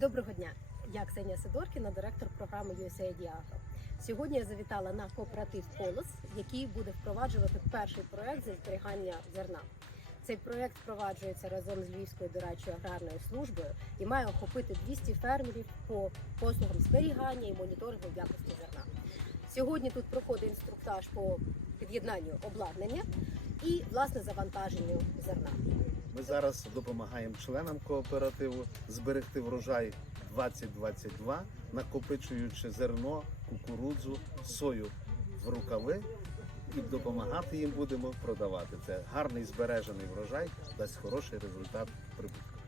Доброго дня! Я Ксенія Сидоркіна, директор програми USAID Agro. Сьогодні я завітала на кооператив Колос, який буде впроваджувати перший проект зі зберігання зерна. Цей проект впроваджується разом з Львівською дорадчою аграрною службою і має охопити 200 фермерів по послугам зберігання і моніторингу якості зерна. Сьогодні тут проходить інструктаж по під'єднанню обладнання і власне завантаженню зерна. Ми зараз допомагаємо членам кооперативу зберегти врожай 2022, накопичуючи зерно, кукурудзу, сою в рукави і допомагати їм будемо продавати. Це гарний збережений врожай, дасть хороший результат прибутку.